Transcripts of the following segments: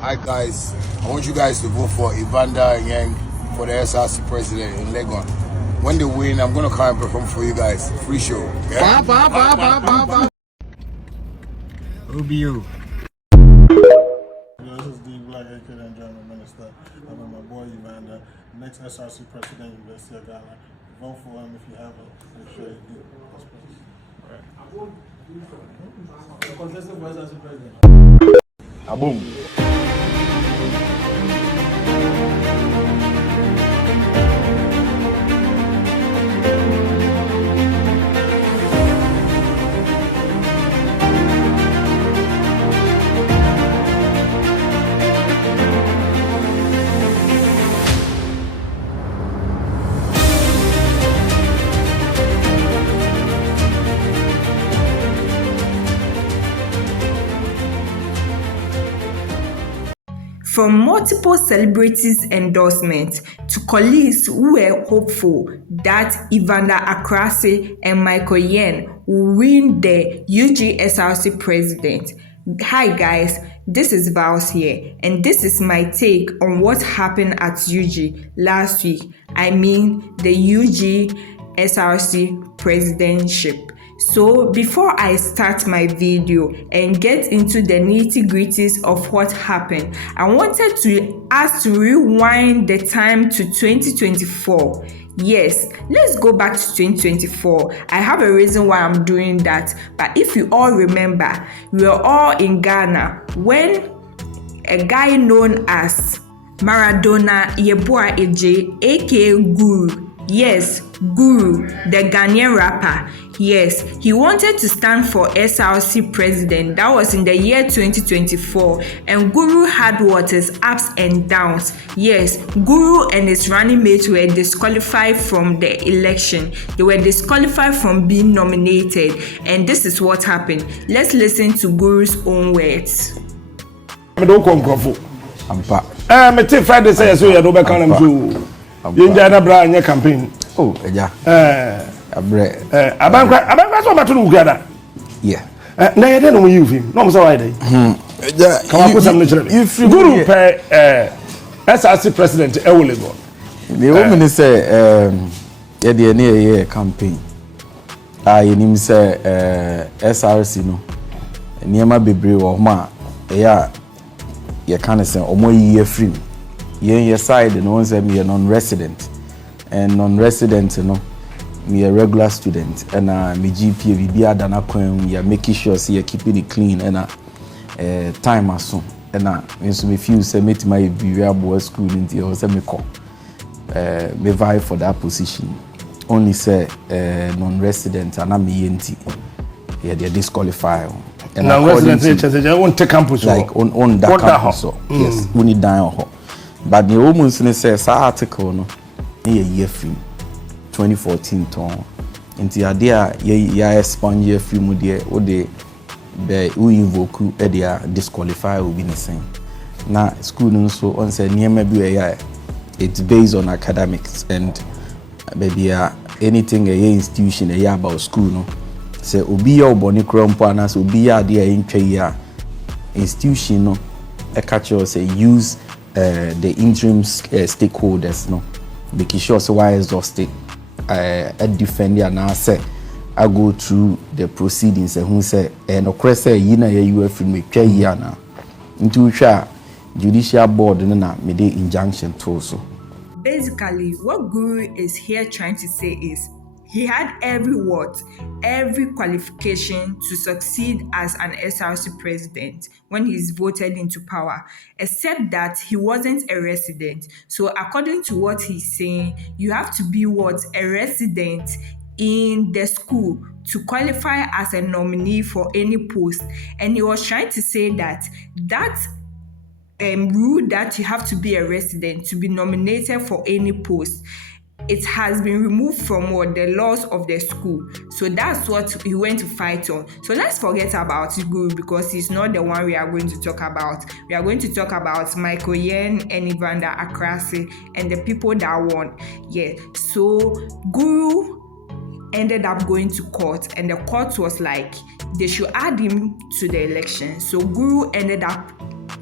Hi guys, I want you guys to vote for Evander Yang for the SRC president in Legon. When they win, I'm gonna come and perform for you guys. Free show. Yeah? OBU. This is the Black Acre and General Minister. I'm with my boy Evander, next SRC president, University of Ghana. Vote for him if you have it. Make sure you do. Alright. Contesting for SRC president. Boom. From multiple celebrities' endorsements to colleagues who were hopeful that Evander Akrase and Michael Yen will win the UG-SRC president. Hi guys, this is Valz here, and this is my take on what happened at UG last week. I mean the UG-SRC presidentship. So before I start my video and get into the nitty-gritties of what happened, I wanted to ask to rewind the time to 2024. Yes, let's go back to 2024. I have a reason why I'm doing that, but if you all remember, we were all in Ghana when a guy known as Maradona Yeboah Eje, aka Guru, yes, Guru, the Ghanaian rapper. Yes, he wanted to stand for SRC president. That was in the year 2024. And Guru had what his ups and downs. Yes, Guru and his running mates were disqualified from the election. They were disqualified from being nominated. And this is what happened. Let's listen to Guru's own words. I don't come for me take Friday say so you don't be can am so. You jana bra anya campaign. Oh, eja. Abre. Abankwa so matu no gada. Yeah. Na ye dey no you film. No mo say why dey. Eja. Come on, put some nature. Guru pe SRC president e wo Legon. The woman say ye dey na ye campaign. You nim say SRC no. Niema bebre wo ma ya ye kan say omo yi free. Ye side no one say me non-resident. And non-resident no me a regular student and me GPA be adana kwan we are making sure say you keeping it clean and time aso and me so me feel say meet my be boy school into or say me call me vie for that position only say non-resident and me yenti yeah they disqualify and non-resident they won't take campus like on that campus so yes we need down but the woman say article no year free 2014 ton inti ade a ya expunge free mu de o de be we invoke e de disqualify obi ne sen na school no so on say niema bi ya it's based on academics and baby anything a institution a about school no say obi ya oboni krompo ana so obi ya ade a ntwa ya institution no e catch us say use the interim stakeholders no making sure so why exhausted defend ya na say I go through the proceedings and who say no say yi na ya UF me twa yi ana nti hwa judicial board na me dey injunction to so. Basically, what Guru is here trying to say is he had every qualification to succeed as an SRC president when he's voted into power, except that he wasn't a resident. So according to what he's saying, you have to be a resident in the school to qualify as a nominee for any post. And he was trying to say that rule that you have to be a resident to be nominated for any post, it has been removed from the laws of the school. So that's what he went to fight on. So let's forget about Guru because he's not the one we are going to talk about. We are going to talk about Michael Yen and Evander Akrase and the people that won. Yeah. So Guru ended up going to court and the court was like they should add him to the election. So Guru ended up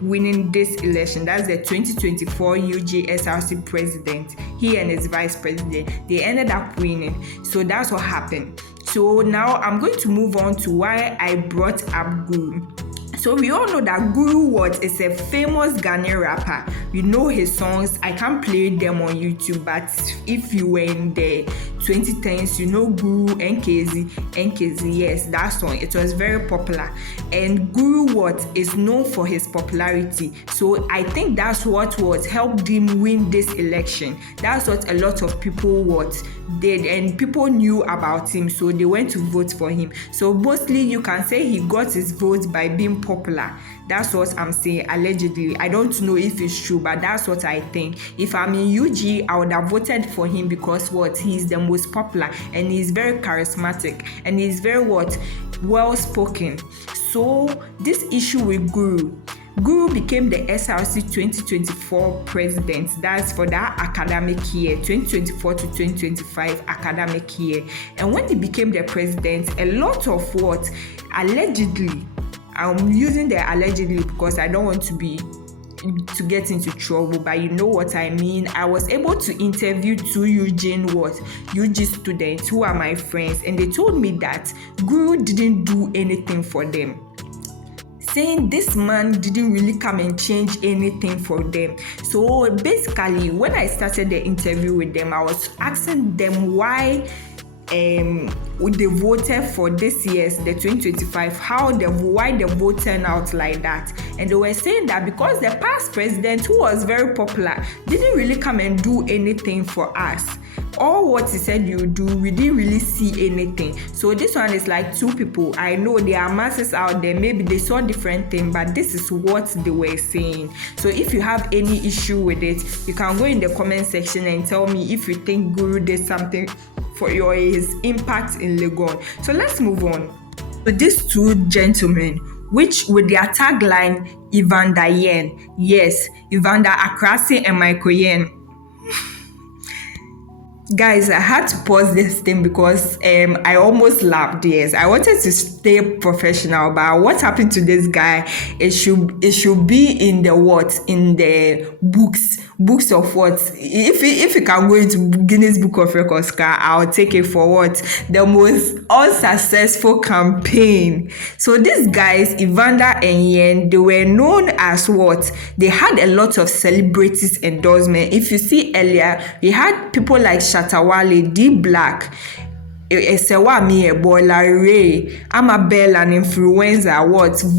winning this election. That's the 2024 UG SRC president. He and his vice president, they ended up winning. So that's what happened. So now I'm going to move on to why I brought up Guru. So we all know that Guru is a famous Ghanaian rapper. We know his songs. I can't play them on YouTube, but if you were in the 2010s, you know Guru, NKZ, yes, that song. It was very popular. And Guru is known for his popularity. So I think that's what helped him win this election. That's what a lot of people did, and people knew about him, so they went to vote for him. So mostly you can say he got his votes by being popular. That's what I'm saying, allegedly. I don't know if it's true, but that's what I think. If I'm in UG, I would have voted for him because he's the most popular, and he's very charismatic, and he's very well spoken. So this issue with Guru became the SRC 2024 president. That's for that academic year, 2024 to 2025 academic year. And when he became the president, a lot of allegedly, I'm using the allegedly because I don't want to get into trouble, but you know what I mean. I was able to interview two UG students who are my friends, and they told me that Guru didn't do anything for them, saying this man didn't really come and change anything for them. So basically, when I started the interview with them, I was asking them why they voted for this year's, the 2025, why the vote turned out like that. And they were saying that because the past president, who was very popular, didn't really come and do anything for us. All what he said you do, we didn't really see anything. So this one is like two people. I know there are masses out there, maybe they saw different things, but this is what they were saying. So if you have any issue with it, you can go in the comment section and tell me if you think Guru did something for his impact in Legon. So let's move on. So these two gentlemen, which with their tagline, Evander Yen, yes, Evander Akrasi and Michael Yen. Guys, I had to pause this thing because I almost laughed. Yes, I wanted to stay professional, but what happened to this guy? It should be in the books of what? If you can go into Guinness Book of Records, I'll take it for the most unsuccessful campaign. So these guys, Evander and Yen, they were known as they had a lot of celebrities endorsement. If you see earlier, we had people like Shatawale, D Black, Esewami Ebola, Ray, Amabel, and influencer,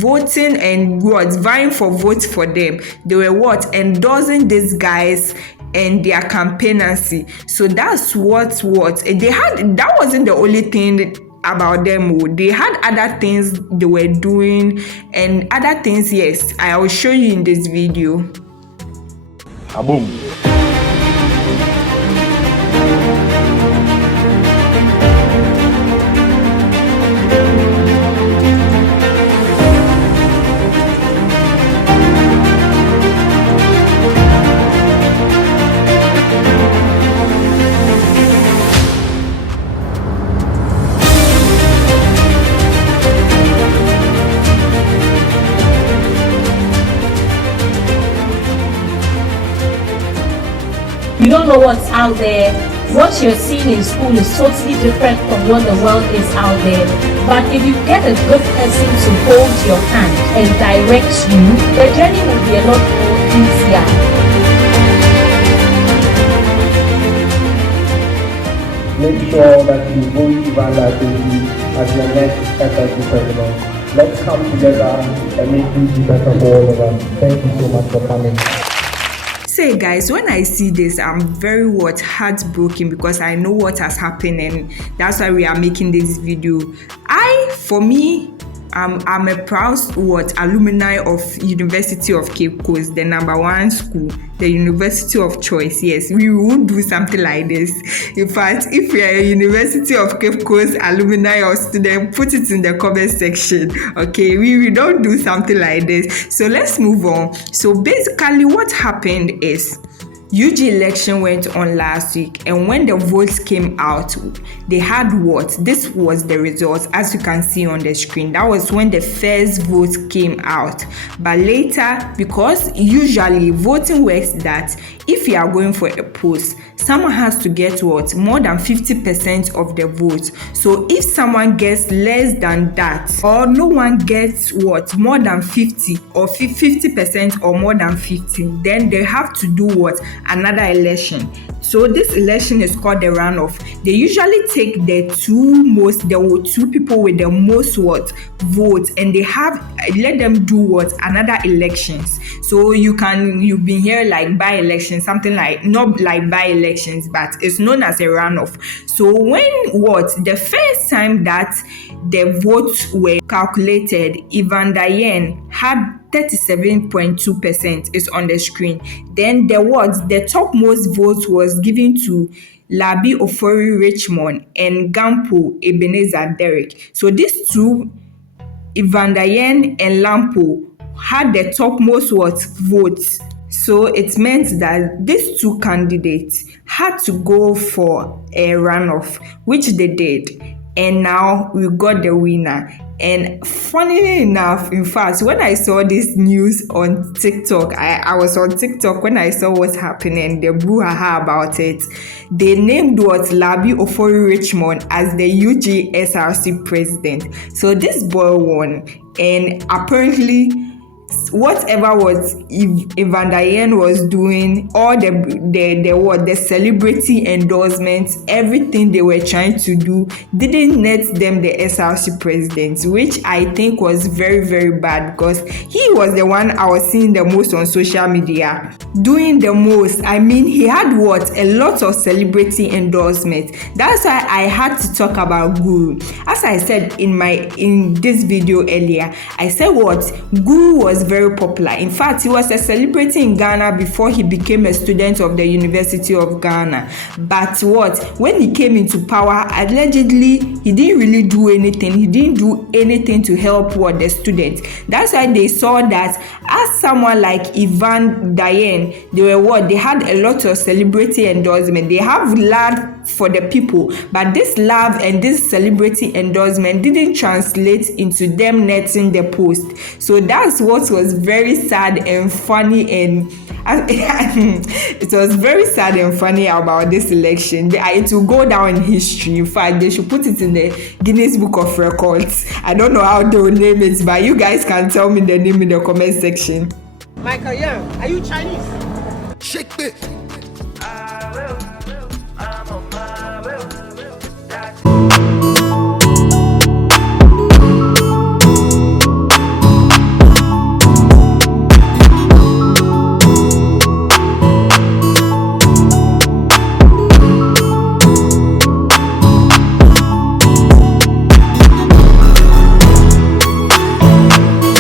voting and vying for votes for them. They were endorsing these guys and their campaignacy. So that's what they had. That wasn't the only thing about them. They had other things they were doing, and other things, yes, I will show you in this video. Aboom. You don't know what's out there. What you're seeing in school is totally different from what the world is out there. But if you get a good person to hold your hand and direct you, the journey will be a lot more easier. Make sure that you vote Evander as your next SRC president. Let's come together and make things better for all of us. Thank you so much for coming. Say guys, when I see this, I'm very heartbroken because I know what has happened, and that's why we are making this video. I'm a proud alumni of University of Cape Coast, the #1 school, the university of choice. Yes, we won't do something like this. In fact, if you're a University of Cape Coast alumni or student, put it in the comment section. Okay, we don't do something like this. So let's move on. So basically what happened is UG election went on last week, and when the votes came out, they had what? This was the results, as you can see on the screen. That was when the first vote came out. But later, because usually voting works that if you are going for a post, someone has to get what? More than 50% of the vote. So if someone gets less than that, or no one gets what? More than 50 or 50% or more than 50, then they have to do what? Another election. So this election is called the runoff. They usually take the two people with the most votes, and they let them do another elections. So you've been here like by elections, something like, not like by elections, but it's known as a runoff. So when the first time that the votes were calculated, Dier had 37.2% is on the screen. Then the topmost votes was given to Labi Ofori Richmond and Gampo Ebenezer Derek. So these two, Dier and Lampo, had the topmost votes. So it meant that these two candidates had to go for a runoff, which they did. And now we got the winner. And funnily enough, in fact, when I saw this news on TikTok, I was on TikTok when I saw what's happening, the brouhaha about it. They named Labi Ofori Richmond as the UG SRC president. So this boy won, and apparently whatever Dier was doing, all the celebrity endorsements, everything they were trying to do didn't net them the SRC president, which I think was very, very bad, because he was the one I was seeing the most on social media, doing the most. I mean, he had a lot of celebrity endorsements. That's why I had to talk about Guru. As I said in this video earlier, I said Guru was very popular. In fact, he was a celebrity in Ghana before he became a student of the University of Ghana. But when he came into power, allegedly, he didn't really do anything. He didn't do anything to help the students. That's why they saw that as someone like Dier, they had a lot of celebrity endorsement. They have love for the people, but this love and this celebrity endorsement didn't translate into them netting the post. So that's what was very sad and funny, and it was very sad and funny about this election. It will go down in history. In fact, they should put it in the Guinness Book of Records. I don't know how they will name it, but you guys can tell me the name in the comment section. Michael Young, are you Chinese? Shake it.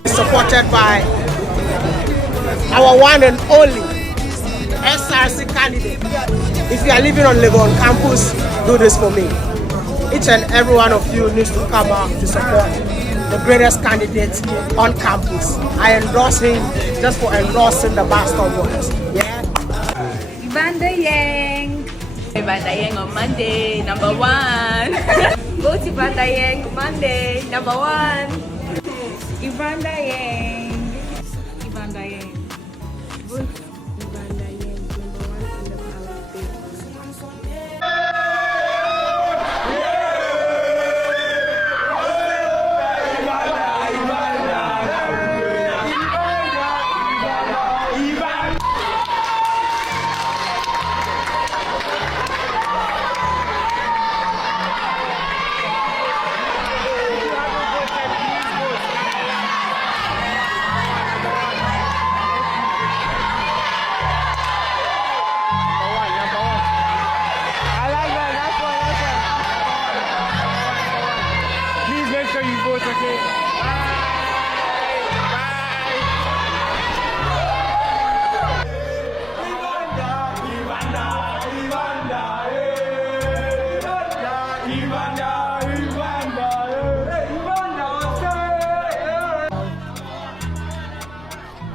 Supported by our one and only SRC candidate. If you are living on Legon campus, do this for me. Each and every one of you needs to come out to support the greatest candidate on campus. I endorse him just for endorsing the bastard boys. Yeah. Dier on Monday, number 1. Vote Dier Monday, number 1. Dier. Dier. Vote Dier,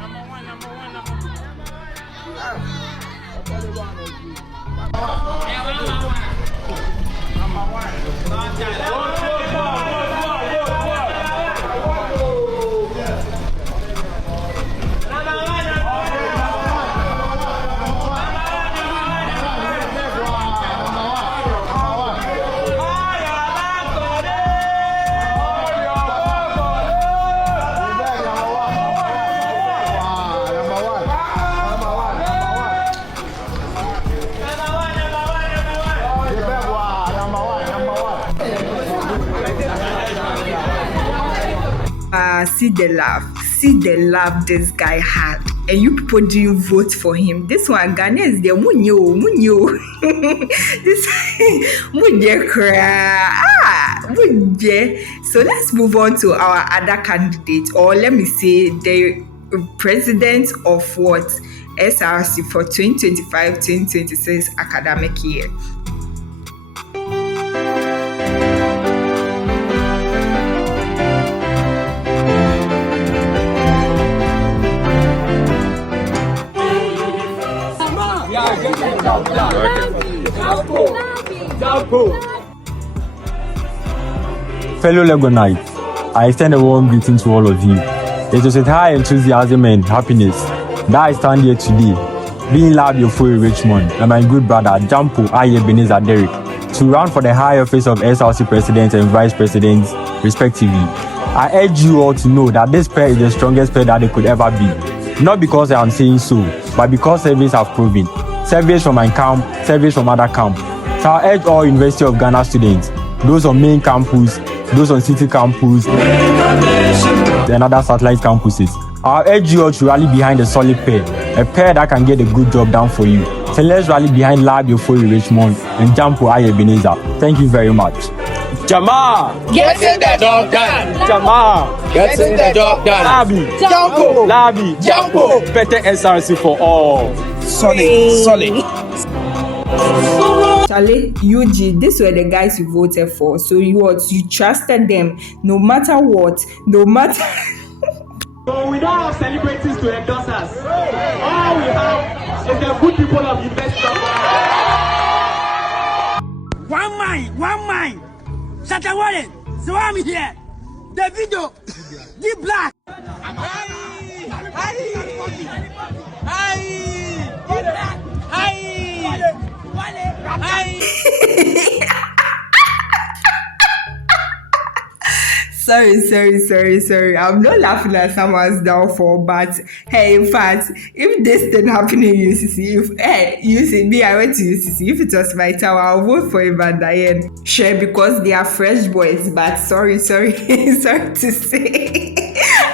number 1 in the ballot paper. See the love this guy had, and you people didn't vote for him. This one, Ghanaians, they munyo. This munye munye. So let's move on to our other candidate, or let me say the president of what SRC for 2025-2026 academic year. Fellow Legonites, I extend a warm greeting to all of you. It is with high enthusiasm and happiness that I stand here today, being Labio for Richmond and my good brother Jampo Aye Ebenezer Derek to run for the high office of SRC President and Vice President, respectively. I urge you all to know that this pair is the strongest pair that they could ever be. Not because I am saying so, but because surveys have proven. Surveys from my camp, surveys from other camps. So I urge all University of Ghana students, those on main campus, those on city campus, and other satellite campuses. I urge you all to rally behind a solid pair, a pair that can get a good job done for you. So let's rally behind Labio for Richmond and Jampo Aye Ebenezer. Thank you very much. Jama! Getting the job done! Jama! Getting the job done! Labi! Jampo! Labi! Jampo! Better SRC for all! Solid! Charlie, UG, these were the guys you voted for. So you trusted them no matter what, no matter. So we don't have celebrities to endorse us. All we have is the good people of University. One mind. Shatta Warren, so I'm here. The video, the black. Sorry. I'm not laughing at someone's downfall, but hey, in fact, if this didn't happen in UCC, I went to UCC. If it was my tower, I'll vote for Evander. Sure, because they are fresh boys, but sorry to say.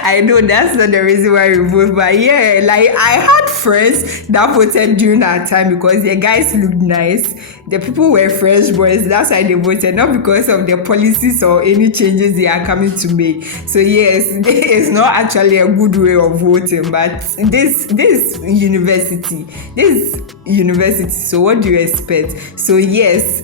I know that's not the reason why we vote, but yeah, like I had friends that voted during that time because the guys looked nice. The people were fresh boys, that's why they voted, not because of the policies or any changes they are coming to make. So yes, it's not actually a good way of voting, but this university. So what do you expect? So yes,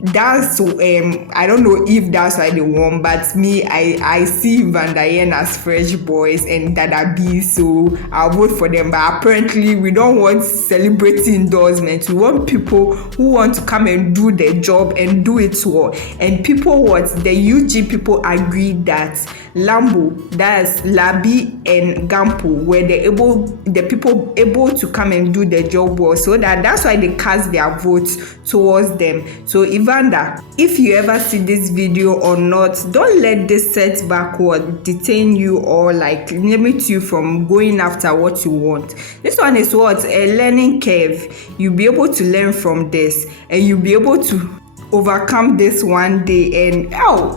that's I don't know if that's why they won, but me, I see Van Dier as fresh boys and Dada B, so I'll vote for them. But apparently we don't want celebrity endorsement. We want people who want to come and do their job and do it well. And people, the UG people agreed that Lambo, that's Labi and Gampo, were the people able to come and do their job well. So that's why they cast their votes towards them. So Evander, if you ever see this video or not, don't let this setback detain you or like limit you from going after what you want. This one is a learning curve. You'll be able to learn from this and you'll be able to overcome this one day. And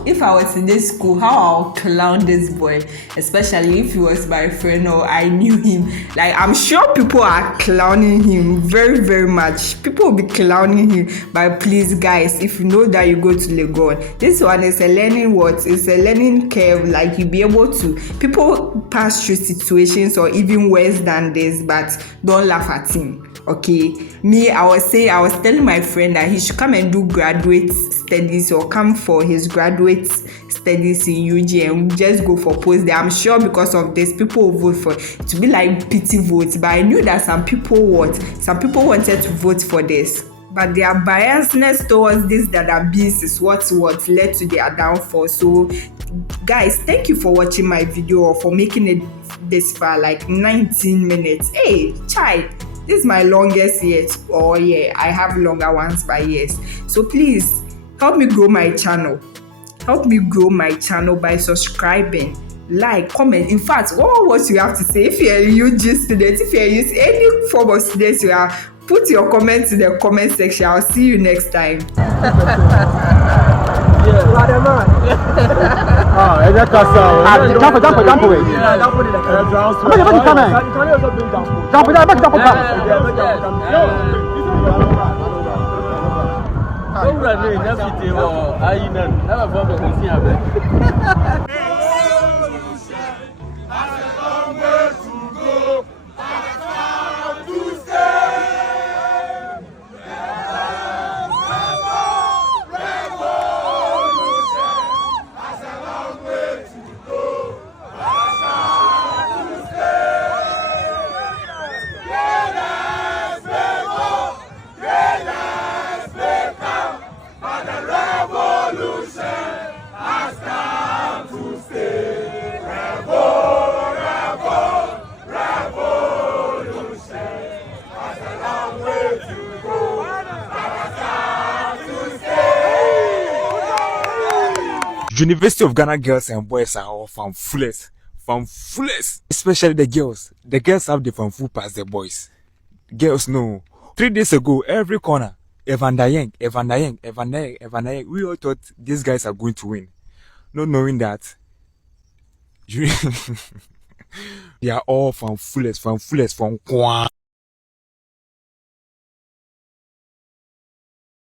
if I was in this school, how I'll clown this boy, especially if he was my friend or I knew him. Like, I'm sure people are clowning him very, very much. People will be clowning him. But please, guys, if you know that you go to Legon, this one is a learning it's a learning curve. Like, you'll be able to, people pass through situations or even worse than this, but don't laugh at him. Okay, me, I was telling my friend that he should come and do graduate graduate studies or come for his graduate studies in UGM, just go for post there. I'm sure because of this, people will vote for it to be like pity votes. But I knew that some people wanted to vote for this. But their biasness towards this Dada beast is what led to their downfall. So guys, thank you for watching my video or for making it this far, like 19 minutes. Hey, child, this is my longest yet. Oh yeah, I have longer ones by years. So please help me grow my channel. Help me grow my channel by subscribing, like, comment. In fact, what you have to say. If you're a UG student, if you're using any form of students, you are, put your comments in the comment section. I'll see you next time. University of Ghana girls and boys are all fanfullest, especially the girls. The girls have the fanfu past the boys. Girls know. 3 days ago, every corner, Evan Dayeng. We all thought these guys are going to win, not knowing that they are all fanfullest from Kwan.